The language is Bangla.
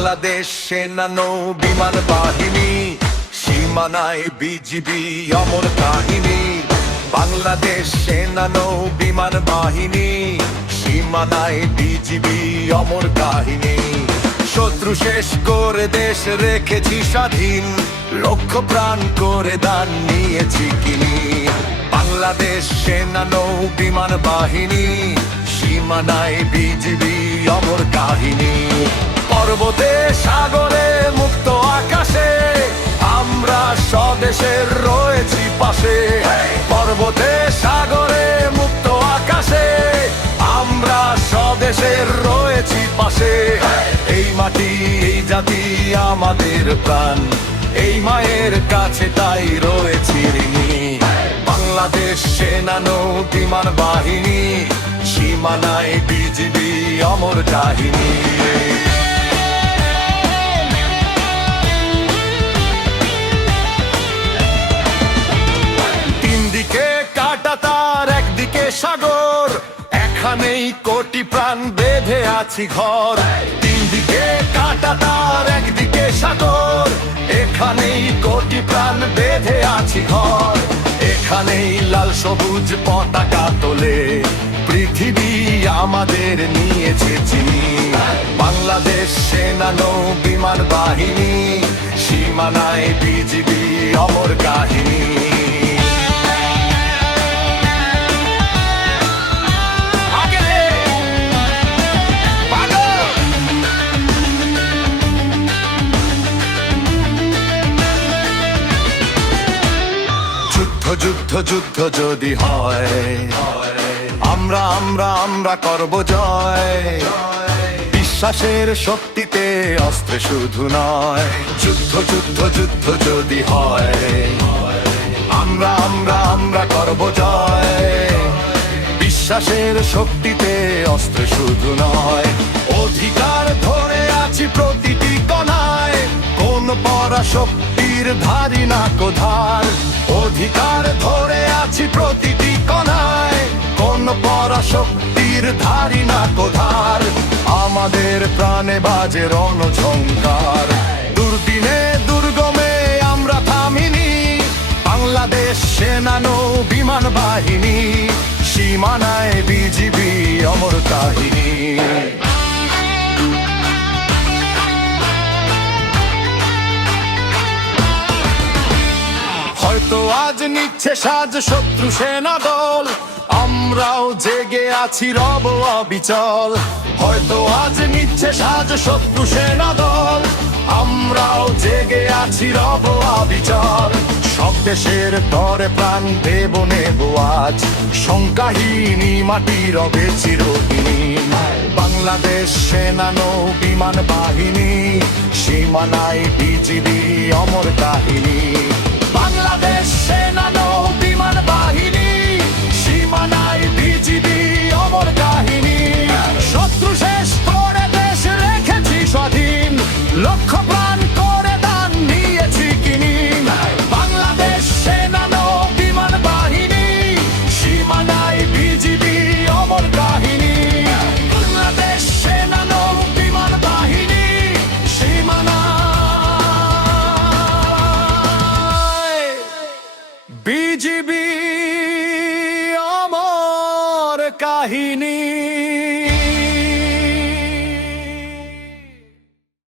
বাংলাদেশ সেনা নৌ বিমান বাহিনী, সীমানায় বিজিবি অমর কাহিনী। বাংলাদেশ সেনা নৌ বিমান বাহিনী, সীমানায় বিজিবি অমর কাহিনী। শত্রু শেষ করে দেশ রেখেছি স্বাধীন, লক্ষ প্রাণ করে দান নিয়েছি কিনি। বাংলাদেশ সেনা নৌ বিমান বাহিনী, সীমানায় বিজিবি অমর কাহিনী। পর্বতে সাগরে মুক্ত আকাশে, আমরা স্বদেশের রয়েছি পাশে। পর্বতে সাগরে মুক্ত আকাশে, আমরা স্বদেশের রয়েছি পাশে। এই মাটি এই জাতি আমাদের প্রাণ, এই মায়ের কাছে তাই রয়েছি ঋণী। বাংলাদেশ সেনা নৌ বিমান বাহিনী, সীমানায় বিজিবি অমর কাহিনী। তিনদিকে কাঁটা তার, একদিকে সাগর, এখানেই কোটি প্রাণ বেঁধে আছি ঘর। তিনদিকে কাঁটা তার, একদিকে সাগর, এখানেই কোটি প্রাণ বেঁধে আছি ঘর। এখানেই লাল সবুজ পতাকা তোলে, পৃথিবী আমাদের নিয়েছে চিনি। বাংলাদেশ সেনা নৌ বিমান বাহিনী, সীমানায় বিজিবি অমর কাহিনী। যুদ্ধ যুদ্ধ যদি হয়, আমরা আমরা আমরা করব জয়। বিশ্বাসের শক্তিতে অস্ত্রে শুধু নয়। যুদ্ধ যুদ্ধ যুদ্ধ যদি হয়, আমরা আমরা আমরা করব জয়। বিশ্বাসের শক্তিতে অস্ত্রে শুধু নয়। অধিকার ধরে আছি প্রতিটি কণায়, কোন পরাশক্তির ধারি না কোধার। অধিকার ধরে আছি প্রতিটি কণায়, কোন পরাশক্তির ধারি না কোধার। আমাদের প্রাণে বাজে রণঝঙ্কার, দুর্দিনে দুর্গমে আমরা থামিনি। বাংলাদেশ সেনা নৌ বিমান বাহিনী, সীমানায় বিজিবি অমর কাহিনী। হয়তো আজ নিচ্ছে সাজ শত্রু সেনা দল, আমরাও জেগে আছি রব অবিচল। হয়তো আজ নিচ্ছে সাজ শত্রু সেনা দল, আমরাও জেগে আছি রব অবিচল। সব দেশের তরে প্রাণ দেব নেব আজ, শঙ্কাহীনী মাটি রবে চিরদিন। বাংলাদেশ সেনা নৌ বিমান বাহিনী, সীমানায় বিজিবি অমর কাহিনী। বাংলাদেশ সেনা নৌ বিমান বাহিনী, সীমানায় বিজিবি অমর কাহিনী। শত্রু শেষ করে দেশ রেখেছি স্বাধীন, লক্ষ প্রাণ করে দান নিয়েছি কিনি। বাংলাদেশ সেনা নৌ বিমান বাহিনী, সীমানায় বিজিবি অমর কাহিনী। বাংলাদেশ সেনা নৌ বিমান বাহিনী, সীমানায় বিজিবি অমর কাহিনী।